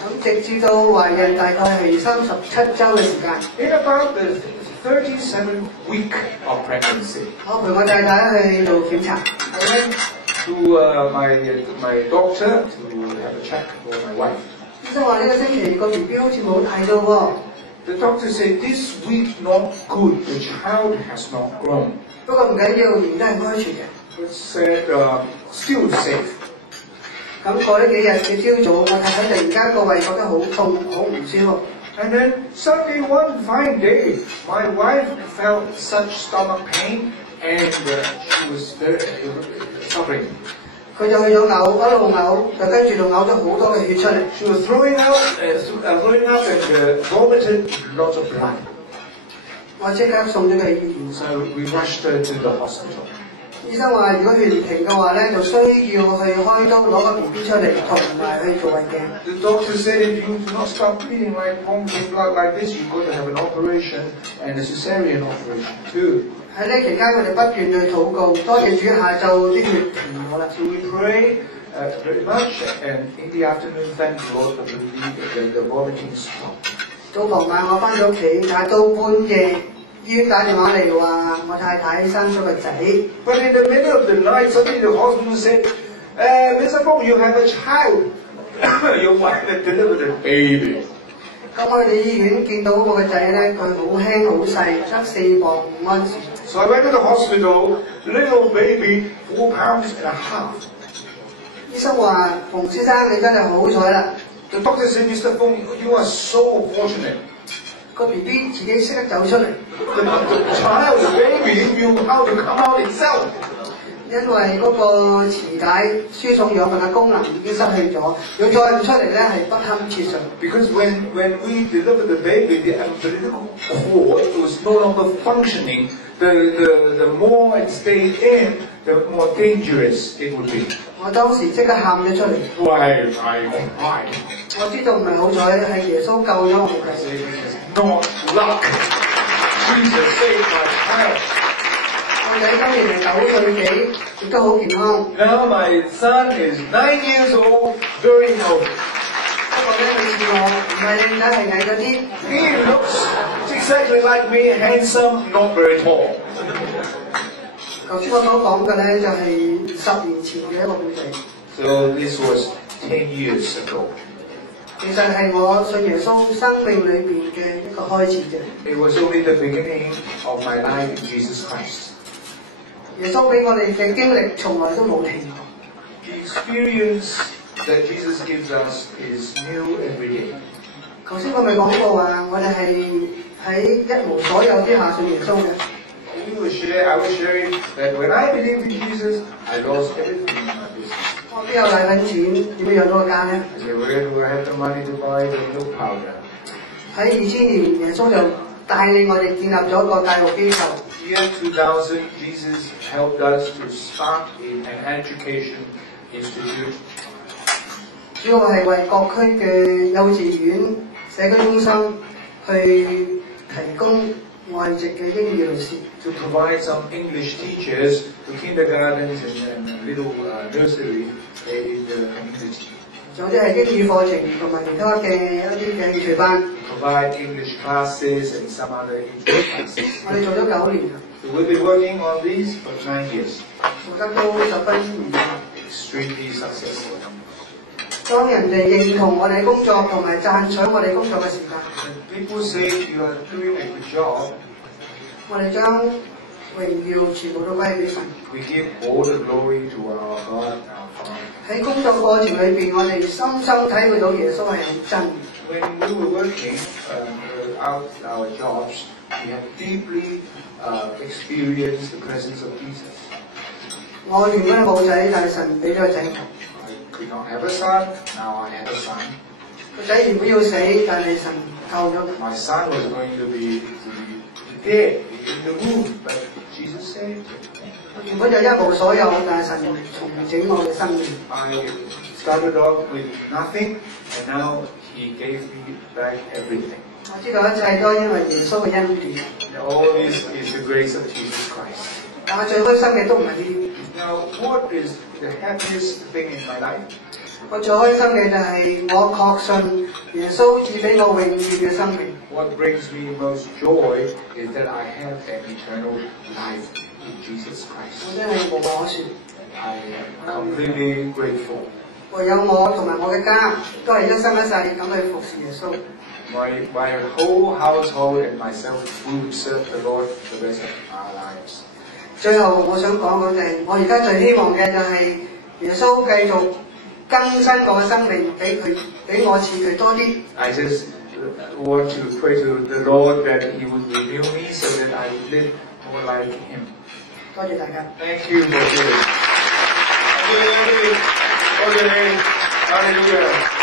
咁直至到懷孕大概係37週嘅時間。In about the 37th week of pregnancy, 我陪我太太去做檢查。 I went to my doctor to have a check for my wife. 醫生話呢個星期個 BB 好似冇大到喎。 The doctor said this week not good. The child has not grown. 不過唔緊要，仍然都係安全嘅。 It said still safe. 咁過呢幾日嘅朝早，我太太突然間個胃覺得好痛，好唔舒服。 And then suddenly one fine day, my wife felt such stomach pain and she was very suffering. 佢就去咗嘔，一路嘔，就跟住就嘔咗好多嘅血出嚟。 She was throwing up and vomited lots of blood. 我即刻送咗佢去醫院。 So we rushed her to the hospital. 醫生話：如果血唔停嘅話咧，就需要去開刀攞個 BB 出嚟，同埋去做胃鏡。 The doctor said if you do not stop bleeding like vomiting blood like this, you've got to have an operation and a cesarean operation too. 喺呢期間，我哋不斷去禱告，多謝主下晝啲血停咗啦。So we pray very much, and in the afternoon, thank the Lord for the vomiting stopped. 到傍晚我翻咗屋企，但係到半夜。 醫院打電話嚟話我太太生咗個仔。But in the middle of the night, suddenly the hospital said, Mr. Fong, you have a child. Your wife had delivered a baby. 咁我哋醫院見到我個仔咧，佢好輕好細，得4磅5盎司。So I went to the hospital, little baby, 4 pounds and a half. 醫生話：馮先生你真係好彩啦。The doctor said, Mr. Fong, you are so fortunate. 個 BB 自己識得走出嚟。The child, the baby, knew how to come out itself. 因為嗰個臍帶輸送養分嘅功能已經失去咗，要再唔出嚟咧係不堪設想。Because when we delivered the baby, the umbilical cord was no longer functioning. The more it stayed in, the more dangerous it would be. 我當時即刻喊咗出嚟。Why I cried? 我知道唔係好彩，係耶穌救咗我嘅仔。Not luck. Jesus saved my child. 我仔今年係9歲幾，亦都好健康。Now my son is 9 years old, very healthy. 不過咧，佢似我，唔係靚仔，係矮咗啲。He looks exactly like me, handsome, not very tall. 頭先我所講嘅咧，就係10年前嘅一個故仔。So this was 10 years ago. 其實係我信耶穌生命裏邊嘅一個開始啫。It was only the beginning of my life in Jesus Christ. 耶穌俾我哋嘅經歷從來都冇停過。The experience that Jesus gives us is new every day. 頭先我咪講過話，我哋係喺一無所有之下信耶穌嘅。I was sharing that when I believed in Jesus, I lost everything in my business. 我邊有奶粉錢？點樣養到個家咧？ Where do I have the money to buy the milk powder? 喺2000年，耶穌就帶領我哋建立咗一個教育機構。Year 2000, Jesus helped us to start an education institute. 主要係為各區嘅幼稚園、社區中心去提供外籍嘅英語老師。To provide some English teachers to kindergartens and little nursery in the community. 仲有啲係英語課程同埋其他嘅一啲嘅興趣班。Provide English classes and some other English classes. 我哋做咗9年。So we've been working on these for 9 years. 做得都十分唔錯。Extremely successful. 當人哋認同我哋工作同埋讚賞我哋工作嘅時間。People say you are doing a good job. 我哋將榮耀全部都歸俾神。We give all the glory to our God, our Father. 喺工作過程裏邊，我哋深深體會到耶穌係好真。When we were working out our jobs, we have deeply experienced the presence of Jesus. 我原本係冇仔，但係神俾咗個仔。I could not have a son, now I have a son. 個仔原本要死，但係神救咗佢。My son was going to be dead in the womb, but Jesus saved him. 原本就一無所有，但係神重整我嘅生命。I started off with nothing, and now He gave me back everything. 我知道一切都因為耶穌嘅恩典。All this is the grace of Jesus Christ. 但我最開心嘅都唔係呢啲。Now, what is the happiest thing in my life? 我最開心嘅就係我確信耶穌賜俾我永遠嘅生命。What brings me most joy is that I have an eternal life in Jesus Christ. 我真係無話可説。I am completely grateful. 唯有我同埋我嘅家都係一生一世咁去服侍耶穌。My whole household and myself will serve the Lord the rest of our lives. 最後我想講嘅就係，我而家最希望嘅就係耶穌繼續更新我嘅生命，俾我似佢多啲。I just want to pray to the Lord that He would renew me so that I would live more like Him. 多謝大家。Thank you for this. Hallelujah.